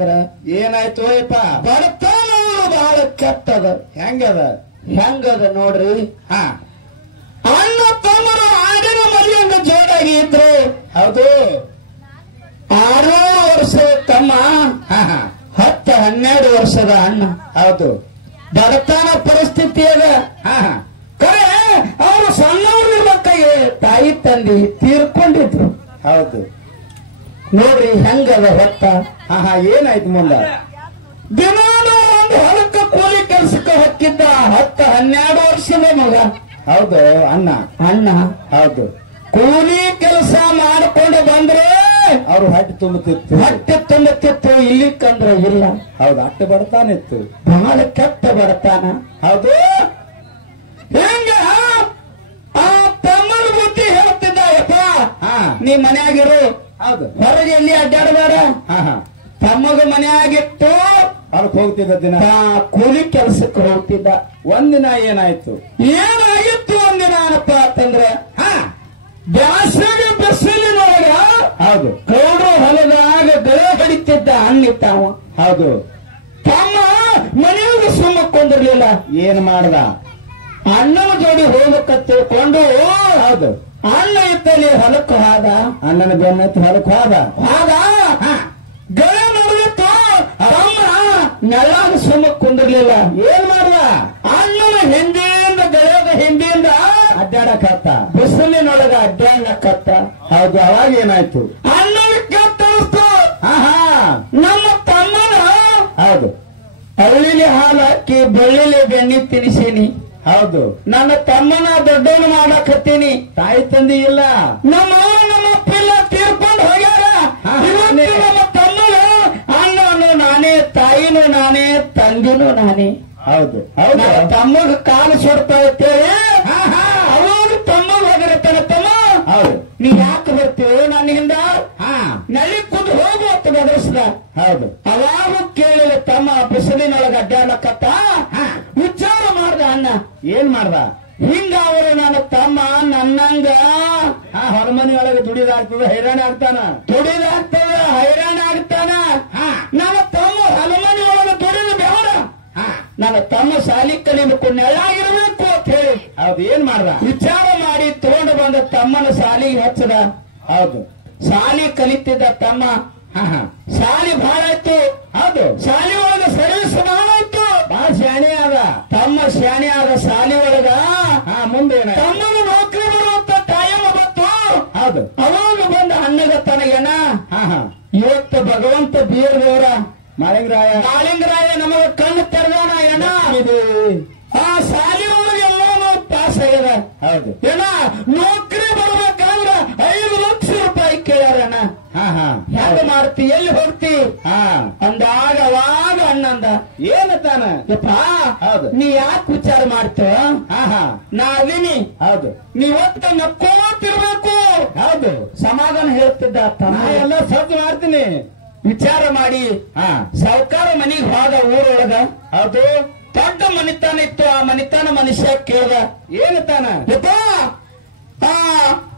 ಅಂತಂದ್ರ ಏನಾಯ್ತು ಯಪ್ಪ? ಬಡತನ ಬಹಳ ಕೆಟ್ಟದ. ಹೆಂಗದ ನೋಡ್ರಿ. ಅಣ್ಣ ತಮ್ಮರು ಆಡಿನ ಮರಿಯಂಗ ಜೋಡಾಗಿ ಇದ್ರು. ಹೌದು. 6 ವರ್ಷದ ತಮ್ಮ, 10-12 ವರ್ಷದ ಅಣ್ಣ. ಹೌದು. ಬಡತನ ಪರಿಸ್ಥಿತಿ ಅದ. ಕರೆ ಅವರು ಸಣ್ಣವ್ರಿರ್ಬೇಕಾಗಿ ತಾಯಿ ತಂದಿ ತೀರ್ಕೊಂಡಿದ್ರು. ಹೌದು ನೋಡ್ರಿ ಹೆಂಗದ ಹೊತ್ತ. ಏನಾಯ್ತು ಮುಂದ? ದಿನಾನು ಒಂದು ಹೊಲಕ್ಕ ಕೂಲಿ ಕೆಲ್ಸಕ್ಕೆ ಹೊಕ್ಕಿದ್ದ 10-12 ವರ್ಷದ ಮಗ. ಹೌದು. ಅಣ್ಣ. ಹೌದು. ಕೂಲಿ ಕೆಲಸ ಮಾಡಿಕೊಂಡು ಬಂದ್ರೆ ಅವ್ರು ಹೊಟ್ಟೆ ತುಂಬುತ್ತಿತ್ತು. ಇಲ್ಲಿ ಕಂದ್ರೆ ಇಲ್ಲ. ಹೌದು. ಅಟ್ಟು ಬಡತಾನಿತ್ತು. ಬಹಳ ಕೆಟ್ಟ ಬಡತಾನ. ಹೌದು. ಹೆಂಗ ಆ ತಮ್ಮನ ಬುದ್ಧಿ ಹೇಳ್ತಿದ್ದ, ಯಪ್ಪ ನೀ ಮನೆಯಾಗಿರು. ಹೌದು. ಹೊರಗೆ ಎಲ್ಲಿ ಅಡ್ಡಾಡಬೇಡ. ತಮ್ಮಗ ಮನೆಯಾಗಿಟ್ಟು ಹೊರಗೆ ಹೋಗ್ತಿದ್ದ. ದಿನ ಕೂಲಿ ಕೆಲಸಕ್ಕೆ ಹೋಗ್ತಿದ್ದ. ಒಂದಿನ ಏನಾಯ್ತು? ಏನಾಗಿತ್ತು ಒಂದಿನ ಏನಪ್ಪ ಅಂತಂದ್ರೆ, ಬ್ಯಾಸಗೆ ಬಿಸಿಲಿನೊಳಗ ಹೌದು ಗೌಡ್ರು ಹೊಲದಾಗ ಗಳೆ ಹೊಡಿತಿದ್ದ ಅಣ್ಣಿತ್ತಾವ. ಹೌದು. ತಮ್ಮ ಮನೆಯಾಗ ಸುಮ್ಮ ಕೊಂಡಿರ್ಲಿಲ್ಲ. ಏನ್ ಮಾಡ್ದ? ಅಣ್ಣನ ಜೋಡಿ ಹೋಗ್ಬೇಕಂತ ತಿಳ್ಕೊಂಡು ಹೌದು ಅಣ್ಣ ಇತ್ತಲ್ಲಿ ಹೊಲಕ್ಕೆ ಹೋದ. ಅಣ್ಣನ ಬೆನ್ನತ್ತಿ ಹೊಲಕ್ಕೆ ಹೋದ. ಗಳೆ ನೋಡಿತ್ತು. ತಮ್ಮ ನೆಲ್ಲಾಗ ಸುಮ್ಮ ಕುಂದಿರ್ಲಿಲ್ಲ. ಏನ್ ಮಾಡ್ದ? ಅಣ್ಣನ ಹಿಂದಿಯಿಂದ ಗಳೆದ ಹಿಂದಿಯಿಂದ ಅಡ್ಡಾಡಕತ್ತ. ಬಿಸಿಲಿನೊಳಗ ಅಡ್ಡಾಡಕತ್ತ. ಹೌದು. ಅವಾಗ ಏನಾಯ್ತು? ಅಣ್ಣನ ಕೆಟ್ಟಸ್ತು. ನಮ್ಮ ತಮ್ಮನ ಹೌದು ಹಳ್ಳಿಲಿ ಹಾಲು ಹಾಕಿ ಬೆಳ್ಳಿಲಿ ಬೆಣ್ಣಿ ತಿನ್ಸೀನಿ. ಹೌದು. ನನ್ನ ತಮ್ಮನ ದೊಡ್ಡವನು ಮಾಡಾಕತ್ತೀನಿ. ತಾಯಿ ತಂದಿ ಇಲ್ಲ. ನಮ್ಮ ಅಪ್ಪಿಲ್ಲ ತೀರ್ಕೊಂಡು ಹೋಗ್ಯಾರ. ನಮ್ಮ ತಮ್ಮನ ಅಣ್ಣನು ನಾನೇ, ತಾಯಿನೂ ನಾನೇ, ತಂಗಿನೂ ನಾನೇ. ಹೌದು. ನನ್ನ ತಮ್ಮಗ ಕಾಲು ಸುಡ್ತಾ ಇರ್ತೇವೆ. ಅವಾಗ ತಮ್ಮಗ ಹೋಗಿರ್ತಾನೆ. ತಮ್ಮ ಹೌದು ನೀ ಯಾಕೆ ಬರ್ತೀವಿ ನನ್ನಿಂದ? ನಳಿ ಕುಂದು ಹೋಗು ಅಂತ ಬೆದರಿಸಿದ. ಹೌದು. ಅವಾಗ ಕೇಳಿಲ್ಲ ತಮ್ಮ ಬಿಸಿಲಿನೊಳಗೆ ಅಡ್ಡಾಡಕತ್ತ. ವಿಚಾರ ಮಾಡ್ದ ಅಣ್ಣ. ಏನ್ ಮಾಡ್ದ? ಹಿಂಗ ಅವರು ನನ್ನ ತಮ್ಮ ನನ್ನಂಗ ಹೊರಮನಿ ಒಳಗೆ ದುಡಿದಾಗ್ತದ, ಹೈರಾಣ ಆಗ್ತಾನ. ದುಡಿದಾಗ್ತದ, ಹೈರಾಣ ಆಗ್ತಾನ. ನನ್ನ ತಮ್ಮ ಹೊಲಮನಿ ಒಳಗೆ ದುಡಿದ ಬೇಡ. ನನ್ನ ತಮ್ಮ ಶಾಲಿ ಕಲಿಬೇಕು, ನೆಳ್ಳಾಗಿರ್ಬೇಕು ಅಂತ ಹೇಳಿ ಹೌದು. ಏನ್ ಮಾಡ್ದ? ವಿಚಾರ ಮಾಡಿ ತಗೊಂಡು ಬಂದ ತಮ್ಮನ ಶಾಲಿಗೆ ಹಚ್ಚದ. ಹೌದು. ಶಾಲಿ ಕಲಿತಿದ್ದ ತಮ್ಮ. ಶಾಲಿ ಬಹಳ ಆಯ್ತು. ಹೌದು. ಶಾಲಿ ಒಳಗ ಸರ್ವಿಸ್ ಬಹಳ ಆಯ್ತು. ಬಹಳ ಶಾಣೆ ಆದ ತಮ್ಮ ಶಾಣೆ ಆದ. ಶಾಲಿ ಒಳಗ ಮುಂದೆ ಏನ ತಮ್ಮನ ನೌಕರಿ ಬರುವಂತ ಟೈಮ್ ಬಂತು. ಹೌದು. ಅವಾಗ ಬಂದ ಅಣ್ಣಗ ತನಗೇನ ಇವತ್ತು ಭಗವಂತ ಬೀರದೇವರ ಮಾಳಿಂಗರಾಯ ನಮಗ ಕಣ್ಣು ತೆರೆದಾನ. ಏನ ಆ ಶಾಲಿ ಒಳಗೆ ಎಲ್ಲಾನು ಪಾಸ್ ಆಗ್ಯದ. ಹೌದು. ಏನ ನೌಕರಿ ಬರ್ಬೇಕಾದ್ರ 5 ಲಕ್ಷ ರೂಪಾಯಿ ಕೇಳ್ಯಾರಣ್ಣ. ಹೆಂಗ ಮಾಡ್ತಿ, ಎಲ್ಲಿ ಹೋಗ್ತಿ ಅಂದಾಗ ಅವಾಗ ಅಣ್ಣಂದ ಏನತ್ತಾನ? ಯಪ್ಪ ನೀ ಯಾಕೆ ವಿಚಾರ ಮಾಡ್ತ? ನಾ ಅದೀನಿ. ಹೌದು. ನೀ ಒತ್ತ ನಕ್ಕೋತಿರ್ಬೇಕು. ಹೌದು. ಸಮಾಧಾನ ಹೇಳ್ತಿದ್ದ. ಎಲ್ಲ ಸಜ್ಜು ಮಾಡ್ತೀನಿ. ವಿಚಾರ ಮಾಡಿ ಸಾವುಕಾರ ಮನಿಗೆ ಹೋದ. ಊರೊಳಗ ಹೌದು ದೊಡ್ಡ ಮನಿತಾನ ಇತ್ತು. ಆ ಮನಿತಾನ ಮನುಷ್ಯ ಕೇಳ್ದ. ಏನತ್ತಾನ? ಯಪ್ಪ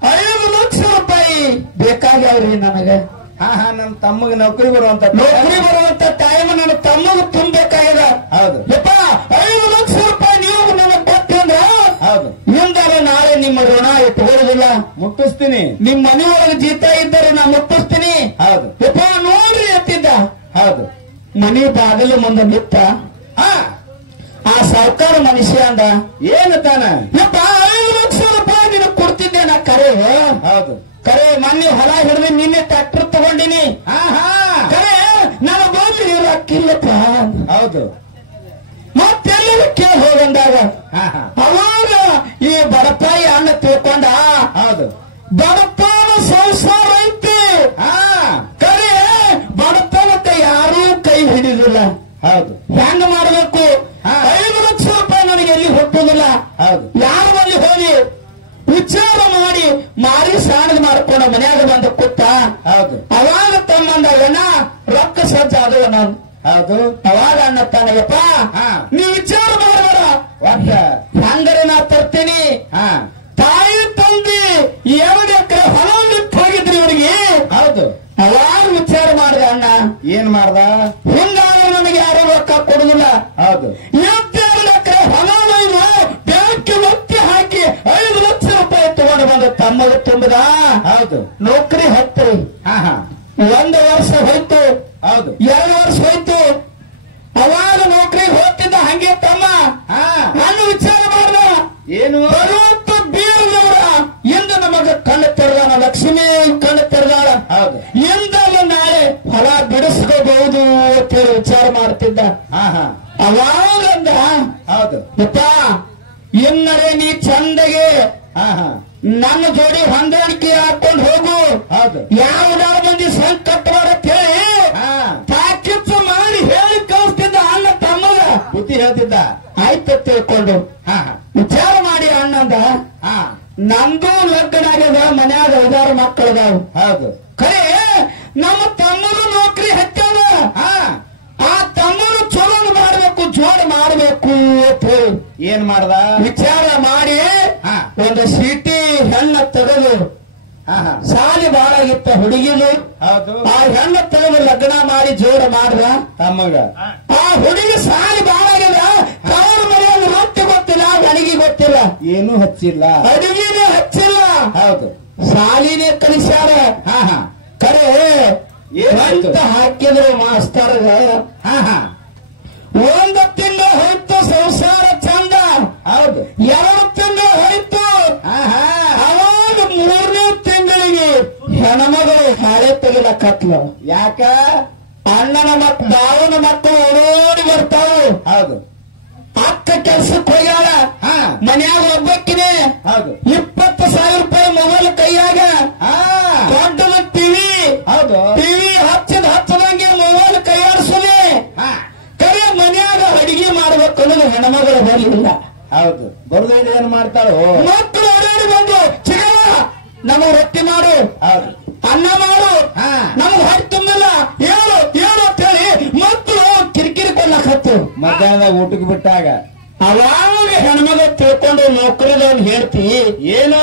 5 ಲಕ್ಷ ರೂಪಾಯಿ ಬೇಕಾಗ್ಯಾವ್ರಿ ನನಗ. ನಮ್ ತಮ್ಮಗ ನೌಕರಿ ಬರುವಂತ ಟೈಮ್ ನನ್ನ ತಮ್ಮಗ ತುಂಬಬೇಕಾಗ್ಯದ. ಹೌದು. ಯಪ್ಪ 5 ಲಕ್ಷ ರೂಪಾಯಿ ನೀವು ನನಗೆ ಕೊಟ್ಟಂದ್ರ ಹೌದು ಹಿಂದಾರ ನಾಳೆ ನಿಮ್ಮ ಋಣ ಇಟ್ಕೊಳ್ಳೋದಿಲ್ಲ. ಮುಟ್ಟಿಸ್ತೀನಿ. ನಿಮ್ ಮನೆಯೊಳಗೆ ಜೀತ ಇದ್ದರೆ ನಾ ಮುಟ್ಟಿಸ್ತೀನಿ. ಹೌದು. ಯಪ್ಪ ನೋಡ್ರಿ ಎತ್ತಿದ್ದ. ಹೌದು. ಮನಿ ಬಾಗಿಲು ಮುಂದೆ ನಿತ್ತ. ಆ ಸಾವುಕಾರ ಮನುಷ್ಯ ಅಂದ. ಏನತ್ತಾನ? ಯಪ್ಪ 5 ಲಕ್ಷ ರೂಪಾಯಿ ನಿನಗೆ ಕೊಡ್ತಿದ್ದೆ ನಾ. ಕರೆ ಹೌದು. ಕರೆ ಮೊನ್ನೆ ಹೊಲ ಹಿಡಿದು ನಿನ್ನೆ ಟ್ರ್ಯಾಕ್ಟರ್ ತಗೊಂಡಿನಿ. ಕರೆ ನನ್ನ ಗೋಲಿ ಇರಕ್ಕಿಲ್ಲಪ್ಪ. ಹೌದು. ಮತ್ತೆಲ್ಲರೂ ಕೇಳಿ ಹೋಗಂದಾಗ ಅವಾಗ ಈ ಬಡಪಾಯಿ ಅಣ್ಣ ತಿಳ್ಕೊಂಡ. ಹೌದು. ಬಡತನ ಸಂಸಾರ ಐತಿ. ಕರೆ ಬಡತನಕ್ಕೆ ಯಾರೂ ಕೈ ಹಿಡಿದಿಲ್ಲ. ಹೌದು. ಹೆಂಗ ಮಾಡಬೇಕು? 5 ಲಕ್ಷ ರೂಪಾಯಿ ನನಗೆ ಎಲ್ಲಿ ಹುಟ್ಟುದಿಲ್ಲ. ಹೌದು. ಯಾರ ಬಳಿ ಹೋಗಿ ವಿಚಾರ ಮಾಡಿ ಮಾರಿ ಸಾಣದ ಮಾಡ್ಕೊಂಡ ಮನ್ಯಾಗ ಬಂದ ಕೂತ. ಹೌದು. ಅವಾಗ ತಮ್ಮಂದ ಅಣ್ಣ ರೊಕ್ಕ ಸಜ್ಜ ಆದವ ನಾನು. ಹೌದು. ಅವಾಗ ಅಣ್ಣ ತಾನಯ್ಯಪ್ಪ ನೀ ವಿಚಾರ ಮಾಡಬೇಡ. ಹಂಗರೆ ನಾ ತರ್ತೀನಿ. ತಾಯಿ ತಂದಿ 2 ಎಕರೆ ಹೊಲ ನಿಂತು ಹೋಗಿದ್ರಿ ಇವ್ರಿಗೆ. ಹೌದು. ಅವಾಗ ವಿಚಾರ ಮಾಡಿದೆ ಅಣ್ಣ. ಏನ್ ಮಾಡ್ದ? ಇನ್ನರೇ ನೀ ಚಂದಗೆ ನನ್ನ ಜೋಡಿ ಹೊಂದಾಣಿಕೆ ಹಾಕೊಂಡು ಹೋಗು. ಹೌದು. ಯಾವ್ದಾರ ಮಂದಿ ಸಂಕಟ ಅಂತ ಹೇಳಿ ತಾಕಿತ್ತು ಮಾಡಿ ಹೇಳಿ ಕಳಿಸ್ತಿದ್ದ ಅಣ್ಣ ತಮ್ಮಗ ಬುದ್ಧಿ ಹೇಳ್ತಿದ್ದ. ಆಯ್ತು ತಿಳ್ಕೊಂಡು ವಿಚಾರ ಮಾಡಿ ಅಣ್ಣಂದ ನಂದು ಲಗ್ನ ಆಗ್ಯದ, ಮನ್ಯಾಗ 5 ಮಕ್ಕಳದಾವ್. ಹೌದು. ಖರೆ ನಮ್ಮ ತಮ್ಮರು ನೌಕರಿ ಹಚ್ಚದ. ಆ ತಮ್ಮರು ಚಲೋ ಮಾಡ್ಬೇಕು, ಜೋಡ್ ಮಾಡ್ಬೇಕು ಅಂತ ಹೇಳಿ ಏನ್ ಮಾಡ್ದ? ವಿಚಾರ ಮಾಡಿ ಒಂದು ಸೀಟಿ ಹೆಣ್ಣ ತೆಗೆದು, ಸಾಲಿ ಬಾಳಾಗಿತ್ತ ಹುಡುಗಿನು. ಹೌದು. ಆ ಹೆಣ್ಣ ತೆಗೆದು ಲಗ್ನ ಮಾಡಿ ಜೋಡ ಮಾಡ್ದ ತಮ್ಮಗ. ಆ ಹುಡುಗಿ ಸಾಲಿ ಬಾಳಾಗ್ಯದ. ತವರ ಮನೆಯಲ್ಲಿ ರೊಟ್ಟಿ ಗೊತ್ತಿಲ್ಲ, ನನಗೆ ಗೊತ್ತಿಲ್ಲ, ಏನೂ ಹಚ್ಚಿಲ್ಲ, ಅಡುಗೆನೇ ಹಚ್ಚಿಲ್ಲ. ಹೌದು. ಸಾಲಿನೇ ಕಲಿಸ್ಯಾರ. ಖರೆ ಅಂತ ಹಾಕಿದ್ರು ಮಾಸ್ತರ್ಗ. 1 ತಿಂಗಳು ಹೋಯ್ತು ಸಂಸಾರ ಚಂದ. ಹೌದು. 2 ತಿಂಗಳು ಹೋಯ್ತು. ಅವಾಗ 3ನೇ ತಿಂಗಳಿಗೆ ಹೆಣ್ಮಗಳು ಹಾಳೆ ತೆಗಿಲಕತ್ಲು. ಯಾಕ? ಅಣ್ಣನ ಮಕ್ಕಳು, ಬಾವನ ಮಕ್ಕಳು ಓಡೋಡಿ ಬರ್ತಾವು. ಹೌದು. ಅಕ್ಕ ಕೆಲ್ಸಕ್ಕೆ ಹೋಗ್ಯಾಳ. ಮನ್ಯಾಗ ಒಬ್ಬಕ್ಕಿನೇ. ಹೌದು. 20,000 ರೂಪಾಯಿ ಮೊಬೈಲ್ ಕೈಯಾಗ. ದೊಡ್ಡದ ಟಿವಿ. ಹೌದು. ಟಿವಿ ಹಚ್ಚದಂಗೆ ಮೊಬೈಲ್ ಕೈಯಾಡಿಸೋದೆ. ಕರೆ ಮನ್ಯಾಗ ಅಡಿಗೆ ಮಾಡ್ಬೇಕು ಅನ್ನೋದು ಹೆಣ್ಮಗಳ ಬರಲಿಲ್ಲ. ಹೌದು. ಬರುದ ಏನ್ ಮಾಡ್ತಾಳು? ಮಕ್ಕಳು ಓಡಾಡಿ ಬಂದು ಚಿಗವ ನಮಗ್ ರೊಟ್ಟಿ ಮಾಡು, ಹೌದು, ಅನ್ನ ಮಾಡು, ನಮಗ್ ಹೊಟ್ಟೆ ತುಂಬಿಲ್ಲ, ಹೇಳು ಹೇಳು ಅಂತ ಹೇಳಿ ಮಕ್ಕಳು ಕಿರಿಕಿರಿ ಕೊಡ್ಲಾಕತ್ತು. ಮಧ್ಯಾಹ್ನದಾಗ ಊಟಕ್ಕೆ ಬಿಟ್ಟಾಗ ಅವಾಗ ಹೆಣ್ಮಗ ತಿಳ್ಕೊಂಡು ನೌಕರಿದವ್ನು ಹೇಳ್ತಿ, ಏನು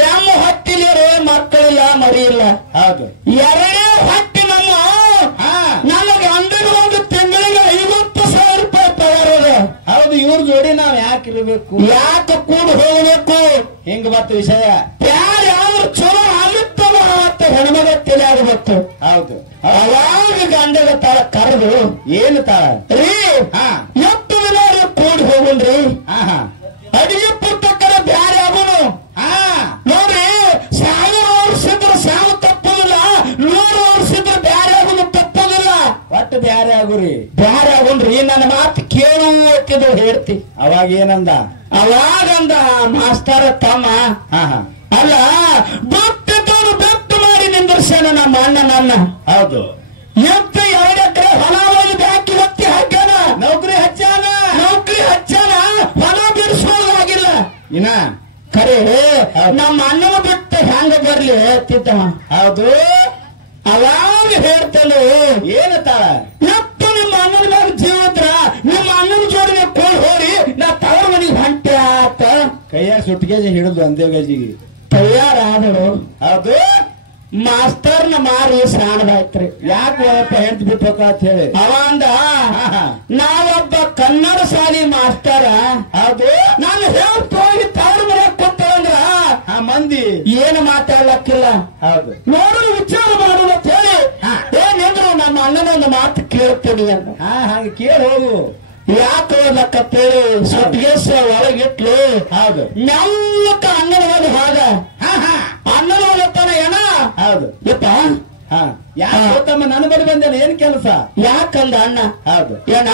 ನಮ್ಮ ಹೊಟ್ಟಿಲಿರೋ ಮಕ್ಕಳಿಲ್ಲ, ಮರಿ ಇಲ್ಲ. ಹೌದು. 2 ಹೊಟ್ಟಿ ನಮ್ಮ ನನಗೆ 1 ತಿಂಗಳಿಗೆ 50,000 ರೂಪಾಯಿ ಪಗಾರ ಅದ. ಹೌದು. ಇವ್ರ ಜೋಡಿ ನಾವ್ ಯಾಕೆ ಇರ್ಬೇಕು? ಯಾಕೆ ಕೂಡ ಹೋಗ್ಬೇಕು? ಹಿಂಗ ಬತ್ತು ವಿಷಯ. ಯಾರು ಚಲೋ ಆಗುತ್ತಲ್ಲ ಅಂತ ಹೆಣ್ಮಗ ತಿಳಿಯಾಗಬೇಕು. ಹೌದು. ಅವಾಗ ಗಂಡಗ ತರ ಕರೆದು ಏನು ತಾಳ ರೀ, ಎಷ್ಟು ದಿನ ಕೂಡಿ ಹೋಗುಣ್ರಿ, ಅಡಿಗೆ ಪುಸ್ತಕರ ಬ್ಯಾರೆ ಆಗೋನು. ನೋಡ್ರಿ, 1000 ವರ್ಷಿದ್ರೆ ಸಾವು ತಪ್ಪೋದಿಲ್ಲ, 100 ವರ್ಷಿದ್ರೆ ಬ್ಯಾರೆ ಆಗೋದು ತಪ್ಪೋದಿಲ್ಲ. ಒಟ್ಟು ಬ್ಯಾರೆ ಆಗುರಿ, ಬ್ಯಾರೆ ಆಗೋಣ್ರಿ. ನನ್ನ ಮಾತು ಕೇಳು ಅಂತಿದ್ದು ಹೇಳ್ತಿ. ಅವಾಗ ಏನಂದ? ಅವಾಗಂದ ಮಾಸ್ತರ ತಮ್ಮ, ಅಲ್ಲ ಬಿಟ್ಟಿದ್ದವನು ಬೆಟ್ಟು ಮಾಡಿ ನಿಂದಿರ್ಸೇನ ನಮ್ಮ ಅಣ್ಣ ನನ್ನ. ಹೌದು. ಎಂತ 2 ಎಕರೆ ಹೊಲ ಹೋಗಿ ಬ್ಯಾಂಕಿ ಒತ್ತಿ ಹಾಕ್ಯಾನ, ನೌಕರಿ ಹಚ್ಚಾನ, ಹೊಲ ಬಿಡಿಸೋದಾಗಿಲ್ಲ ಇನ್ನ. ಖರೆ ನಮ್ಮ ಅಣ್ಣನ ಬಿಟ್ಟು ಹೆಂಗ ಬರ್ಲಿ ಹೇಳ್ತಿದ್ದವ. ಹೌದು. ಅವಾಗ ಹೇಳ್ತಾನೆ, ಏನತ್ತಾಳ? ಎಷ್ಟು ನಿಮ್ಮ ಅಣ್ಣನ ಮ್ಯಾಗ ಜೀವದ್ರ ನಿಮ್ಮ ಅಣ್ಣನ ಜೋಡಿಗೆ ಕೋಲ್ ಹೋರಿ ನಾ ತವರ ಮನೆಗೆ ಹೊಂಟೆ ಆತ. ಕೈಯಾಗ ಸುಟ್ಗೇಜಿ ಹಿಡಿದು ಒಂದೇ ಗಜಿಗೆ ತಯಾರಾದಳು. ಹೌದು. ಮಾಸ್ತರ್ನ ಮಾರಿ ಸಾಣದಾಯ್ತ್ರಿ. ಯಾಕೆ ಹೆಂಟ್ ಬಿಟ್ಟು ಹೋಗ ಅಂತ ಹೇಳಿ ಅವ ಅಂದ, ನಾವೊಬ್ಬ ಕನ್ನಡ ಶಾಲಿ ಮಾಸ್ತರ. ಹೌದು. ನಾನು ಹೇಳ್ತ ಹೋಗಿ ತವರ ಮನೆಗೆ ಕೊಟ್ಟಂದ್ರ ಮಂದಿ ಏನು ಮಾತಾಡ್ಲಕ್ಕಿಲ್ಲ. ಹೌದು. ನೋಡಲು ವಿಚಾರ ಮಾಡೋದು ಅಂತ ಹೇಳಿ ಏನೇಂದ್ರು ನಮ್ಮ ಅಣ್ಣನೊಂದು ಮಾತು ಕೇಳ್ತೀನಿ ಅಂತ. ಹಂಗ ಕೇಳಿ ಹೋಗು. ಯಾಕೆ ಹೋಗ್ಲಕ್ಕಂತೇಳಿ ಸೊಟ್ಟಿಗೆಸ ಒಳಗಿಟ್ಲು. ಹೌದು. ಮೆಲ್ಲಕ್ಕ ಅಣ್ಣನ ಒಂದು ಭಾಗ ಅಣ್ಣನ ಹೋಗ್ತಾನ ಏನ. ಹೌದು. ಯಪ್ಪ ಯಾಕೆ ಗೊತ್ತಮ್ಮ ನನ್ನ ಬಳಿ ಬಂದೇನ ಏನ್ ಕೆಲಸ? ಯಾಕಂದ ಅಣ್ಣ. ಹೌದು. ಏನ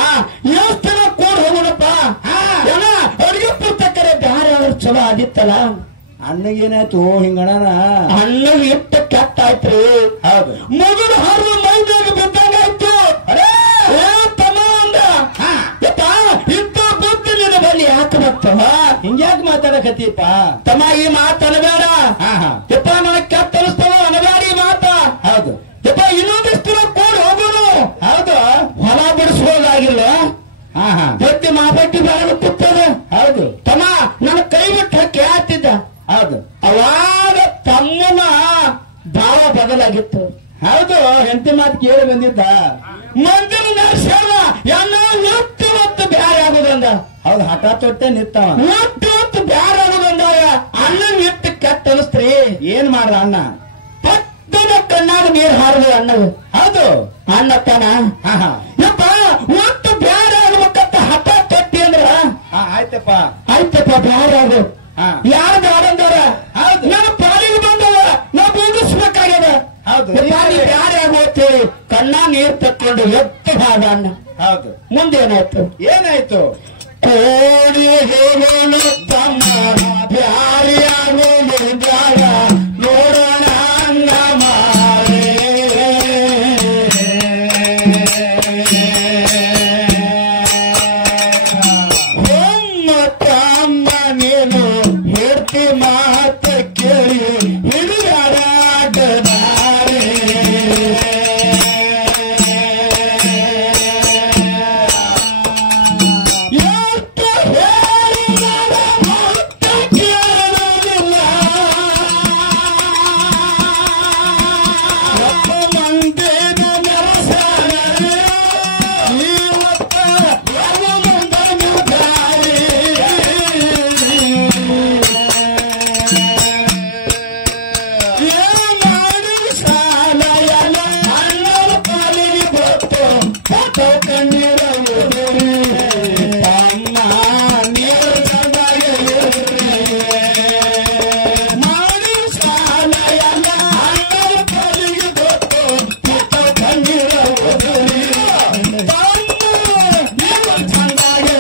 ಎಷ್ಟು ದಿನ ಕೂಡ ಹೋಗೋಣಪ್ಪ, ಏನ ಅಡಿಗೆ ಪುಸ್ತಕರೆ ಬ್ಯಾರೆ ಆದ್ರೂ ಚಲೋ ಆದಿತ್ತಲ್ಲ. ಅಣ್ಣಗೇನಾಯ್ತು ಹಿಂಗಣ? ಅಣ್ಣಗೆ ಎಷ್ಟು ಕೆಟ್ಟ ಆಯ್ತ್ರಿ. ಹೌದು. ಮಗನ ಹರಿದು ಮೈದಾಗ ಬಿದ್ದಂಗಾಯ್ತು. ತಮ್ಮ ಅಂದ, ಯಪ್ಪ ಇದ್ದ ಬುದ್ಧಿ ನಿನ್ನ ಬಳಿ ಯಾಕೆ ಬತ್ತ? ಹಿಂಗ್ಯಾಕೆ ಮಾತಾಡಕತ್ತೀಪ? ತಮ್ಮ ಈ ಮಾತು ಅನಬೇಡ. ಯಪ್ಪ ನನಗೆ ಕೆಟ್ಟ ಅನಿಸ್ತವ, ಅನಬೇಡ ಈ ಮಾತ. ಹೌದು. ಯಪ್ಪ ಇನ್ನೊಂದಿಷ್ಟು ದಿನ ಕೂಡ ಹೋಗೋನು. ಹೌದು. ಹೊಲ ಬಿಡಿಸ್ಬೋದಾಗಿಲ್ಲ, ಬಡ್ಡಿ ಮಾಬಡ್ಡಿ ಬೆಳೆದು ಕೂತದ. ಹೌದು. ತಮ್ಮ ನನ್ನ ಕೈ ಬಿಟ್ಟು ಹಾಕಿ ಹಾಕ್ತಿದ್ದ. ಹೌದು. ಅವಾಗ ತಮ್ಮನ ಭಾವ ಬದಲಾಗಿತ್ತು. ಹೌದು. ಹೆಂಡತಿ ಮಾತು ಕೇಳಿ ಬಂದಿದ್ದ. ಮಂದಿರ ಸೇವ ಎಲ್ಲ ಹೊತ್ತು ಬ್ಯಾರೆ ಆಗುದಂದ. ಹೌದು. ಹಠ ತೊಟ್ಟೆ ನಿತ್ತವ. ಹೊತ್ತು ಬ್ಯಾರೆ ಆಗುದಂದಾಗ ಅಣ್ಣನ ಎತ್ತು ಕೆಟ್ಟ ಅನಿಸ್ತ್ರಿ. ಏನ್ ಮಾಡ್ದ ಅಣ್ಣ? ಪಟ್ಟದ ಕಣ್ಣಾಗ ನೀರು ಹಾರದು ಅಣ್ಣಗೆ. ಹೌದು. ಅಣ್ಣ ತಾನ ಯಪ್ಪ ಒಟ್ಟು ಬ್ಯಾರೆ ಆಗ್ಬೇಕಂತ ಹಠ ತೊಟ್ಟಿ ಅಂದ್ರ ಆಯ್ತಪ್ಪ, ಆಯ್ತಪ್ಪ ಬ್ಯಾರೆ ಆಗು. ಯಾರು ಬ್ಯಾಡಂದಾರ? ನನ್ನ ಪಾಲಿಗೆ ಬಂದವ, ನಾ ಬೂಗಿಸ್ಬೇಕಾಗ್ಯದ. ಹೌದು. ಬ್ಯಾರೆ ಆಗೋತೇಳಿ ಕಣ್ಣ ನೀರು ತಕ್ಕೊಂಡು ಎತ್ತು ಹಾದ ಅಣ್ಣ. ಹೌದು. ಮುಂದೇನಾಯ್ತು? ಏನಾಯ್ತು? ಓಡಿ ಹೋಗೋಣ ತಮ್ಮ ಬ್ಯಾರಿಯಾಗೋಣ ಜಾಗ ನೋಡೋಣ ಅಂಗ ಮಾರೆ ತಮ್ಮ ನೀನು ಹೇಳ್ತಿ ಮಾತ ಕೇಳಿ ಹಿಡಿಯಾಡಾಟದಾರೆ ಎಷ್ಟು ಹೇಳಿದ ಮಾತ ಕೇಳೋದಿಲ್ಲ ಎಷ್ಟು ಮಂದಿನ ನೆರಸಾದರೆ ಇವತ್ತ ಯಾವ ಮುಂದನು ದಾರಿ ಮಾಡಿ ಸಾಲ ಎಲ್ಲ ಅಣ್ಣನ ಪಾಲಿಗೆ ಗೊತ್ತು ಫೋಟೋ ಕಣ್ಣೀರ ತಮ್ಮ ನೀರು ಚಂದಾಗೆ ಮಾಡಿ ಸಾಲ ಎಲ್ಲ ಅಣ್ಣನ ಪಾಲಿಗೆ ಗೊತ್ತು ಫೋಟೋ ಕಣ್ಣೀರ ತಮ್ಮ ನೀರು ಚಂದಾಗೆ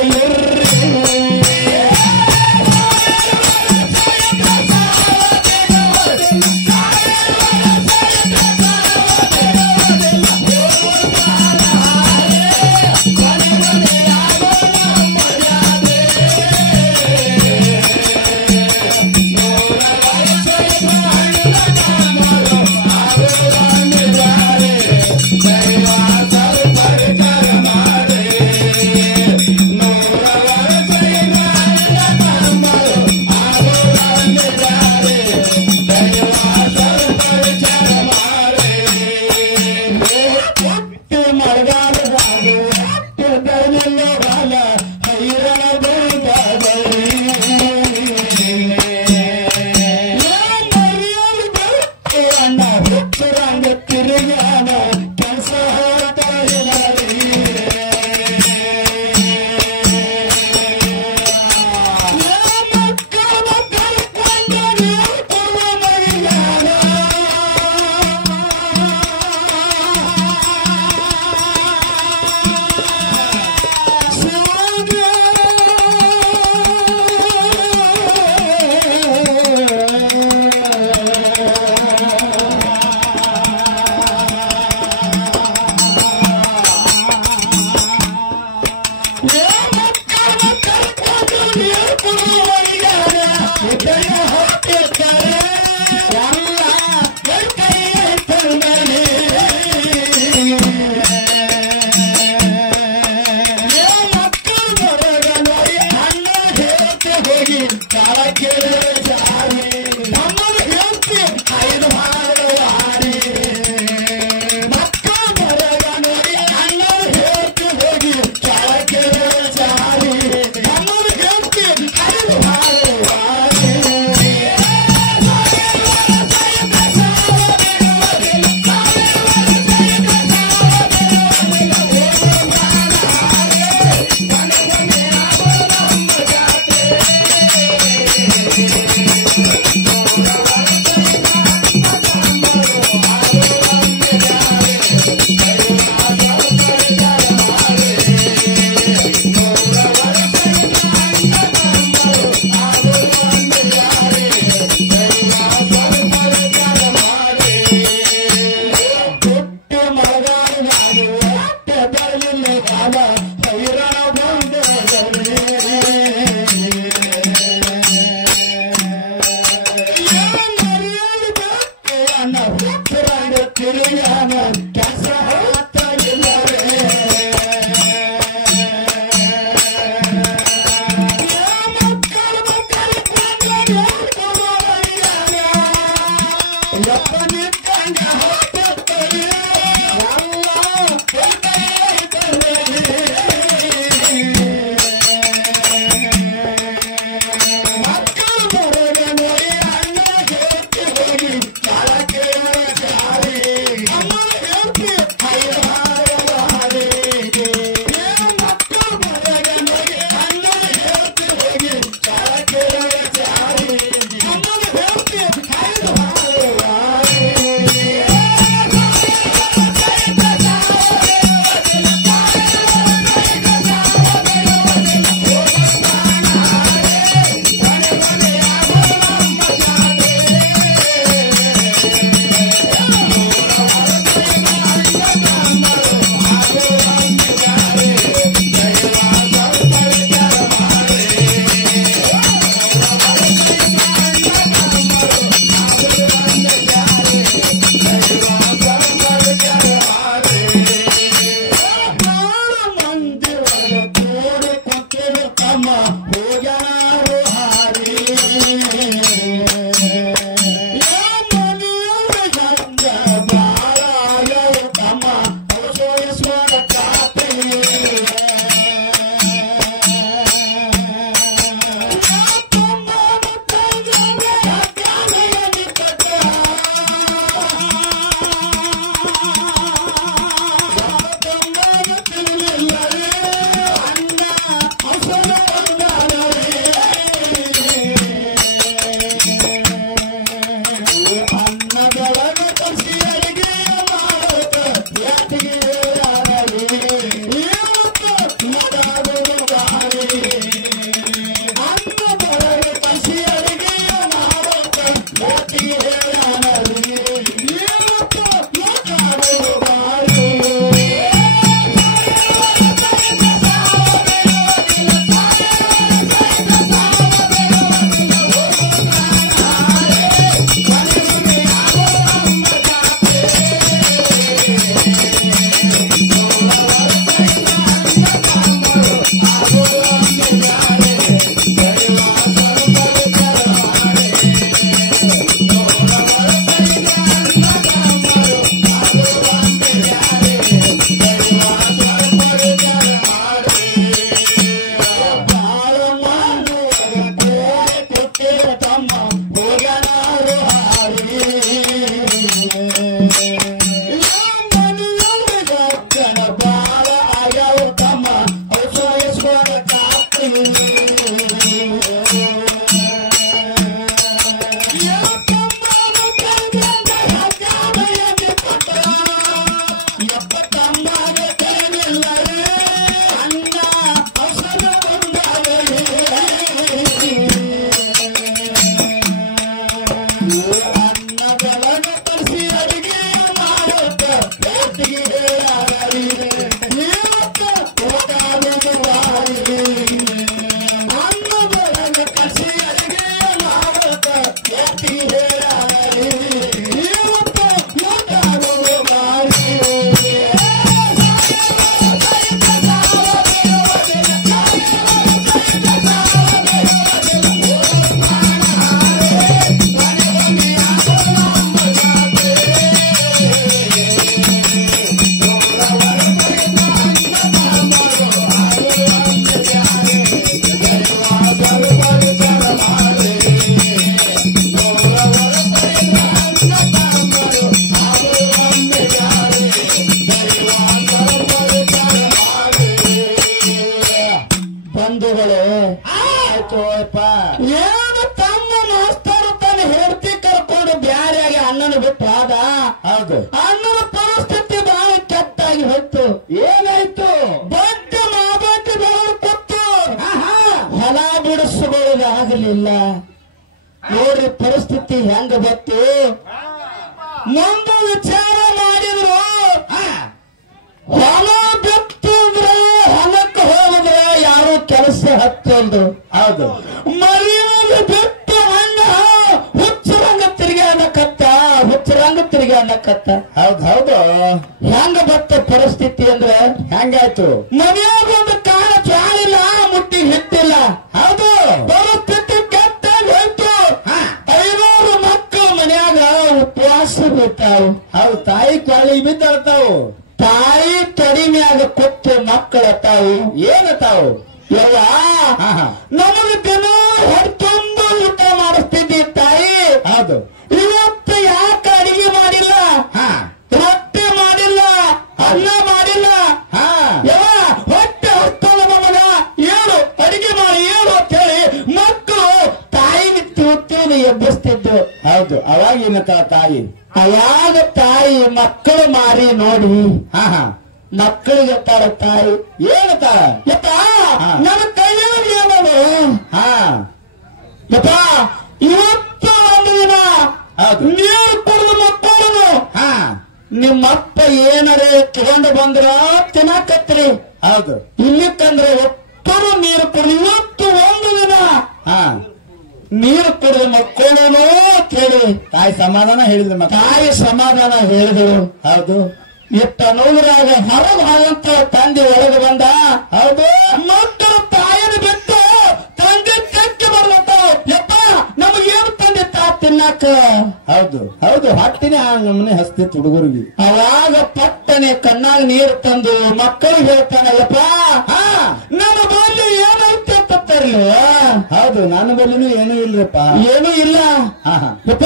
ಹೋಗ್ಯಾರು ಹಾರಿ ಏನು ತಮ್ಮ ಮಾಸ್ತರು ತನ್ನ ಹೆಂಡತಿ ಕರ್ಕೊಂಡು ಬ್ಯಾರೆಯಾಗಿ ಅಣ್ಣನ ಬಿಟ್ಟು ಆದ. ಹೌದು, ಅಣ್ಣನ ಪರಿಸ್ಥಿತಿ ಬಹಳ ಕೆಟ್ಟಾಗಿ ಹೋಯ್ತು. ಏನಾಯ್ತು? ದೊಡ್ಡ ಮಾಬಟ್ಟಿ ಬೆಳೆದು ಕೊಟ್ಟು ಹೊಲ ಬಿಡಿಸಬಹುದಾಗಲಿಲ್ಲ. ನೋಡ್ರಿ ಪರಿಸ್ಥಿತಿ ಹೆಂಗ ಬತ್ತು. ಮುಂದೆ ವಿಚಾರ ಮಾಡಿದ್ರು, ಹೊಲ ಬಿತ್ತಿದ್ರೆ ಹೊಲಕ್ಕೆ ಹೋಗಿದ್ರೆ ಯಾರು ಕೆಲಸ ಹತ್ತೊಂದು. ಹೌದು, ಮರಿಯಾಗಿ ಬಿಟ್ಟು ಅಣ್ಣ ಹುಚ್ಚರಂಗ ತಿರುಗಾಡಕತ್ತ. ಹೌದು, ಹೆಂಗ ಬತ್ತ ಪರಿಸ್ಥಿತಿ ಅಂದ್ರೆ ಹೆಂಗಾಯ್ತು? ಮನೆಯಾಗ ಒಂದು ಕಾಲ ಚಾಳಿಲ್ಲ, ಮುಟ್ಟಿ ಹಿಟ್ಟಿಲ್ಲ. ಹೌದು, ಪರಿಸ್ಥಿತಿ ಕೆಟ್ಟಾಗಿ ಹೋಯ್ತು. 500 ಮಕ್ಕಳು ಮನ್ಯಾಗ ಉಪವಾಸ ಬಿಡ್ತಾವು. ಹೌದು, ತಾಯಿ ಕಾಳಿ ಬಿದ್ದಾಡ್ತಾವು. ತಾಯಿ ತೊಡಿ ಮ್ಯಾಗ ಕೊಟ್ಟು ಮಕ್ಕಳ ತಾವು ಏನತಾವು? ಯವ್ವ, ನಮಗೆ ದಿನ ಹೊರತುಂಬ ಊಟ ಮಾಡಿಸ್ತಿದ್ದಿ ತಾಯಿ. ಹೌದು, ಇವತ್ತು ಯಾಕೆ ಅಡಿಗೆ ಮಾಡಿಲ್ಲ? ರೊಟ್ಟಿ ಮಾಡಿಲ್ಲ, ಅನ್ನ ಮಾಡಿಲ್ಲ. ಯವ್ವ, ಹೊಟ್ಟೆ ಹೊತ್ತಲ್ಲ ಮಗನ, ಏನು ಅಡಿಗೆ ಮಾಡಿ ಏನು ಅಂತ ಹೇಳಿ ಮಕ್ಕಳು ತಾಯಿಗೆ ತಿಳಿ ಎಬ್ಬಿಸ್ತಿದ್ದು. ಹೌದು, ಅವಾಗಿನ ತಾಯಿ, ಅವಾಗ ತಾಯಿ ಮಕ್ಕಳು ಮಾರಿ ನೋಡಿ ಮಕ್ಕಳಿಗೆ ತಾಳ ತಾಯಿ ಏನತ್ತ ಯಪ್ಪ ನನ್ನ ಕೈಯಲ್ಲಿ ಏನದು? ಯಪ್ಪ, ಇವತ್ತು ಒಂದು ದಿನ ನೀರು ಕುಡಿದು ಮಕ್ಕಳು ನಿಮ್ಮಪ್ಪ ಏನಾರೇ ತಗೊಂಡು ಬಂದ್ರ ತಿನ್ನಕತ್ರಿ. ಹೌದು, ಇಲ್ಲಿಕ್ಕಂದ್ರೆ ಒಟ್ಟರು ನೀರು ಕುಡಿದು ಇವತ್ತು ಒಂದು ದಿನ ನೀರು ಕುಡಿದು ಮಕ್ಕಳು ಕೇಳಿ ತಾಯಿ ಸಮಾಧಾನ ಹೇಳಿದ್ರು. ತಾಯಿ ಸಮಾಧಾನ ಹೇಳಿದ್ರು. ಹೌದು, ಇತ್ತ ನೋಡ್ರಾಗ ಹೊರಗೆ ತಂದೆ ಒಳಗೆ ಬಂದ. ಹೌದು, ಮಕ್ಕಳು ತಾಯಿನ ಬಿಟ್ಟು ತಂದೆ ಅನ್ನಕ ಹೌದು ಹೌದು ಹಟ್ಟಿನೇ ನಮ್ಮನೆ ಹಸ್ತಿತ್ತು ಹುಡುಗರಿಗೆ. ಅವಾಗ ಪಟ್ಟನೆ ಕಣ್ಣಾಗ ನೀರು ತಂದು ಮಕ್ಕಳಿಗೆ ಹೇಳ್ತಾನಲ್ಲಪ್ಪ ನನ್ನ ಬಳಿ ಏನೈತೆ ಅಂತ ತರ್ಲಿ. ಹೌದು ನನ್ನ ಬಳಿನೂ ಏನೂ ಇಲ್ರಪ್ಪ. ಏನೂ ಇಲ್ಲ. ಯಪ್ಪ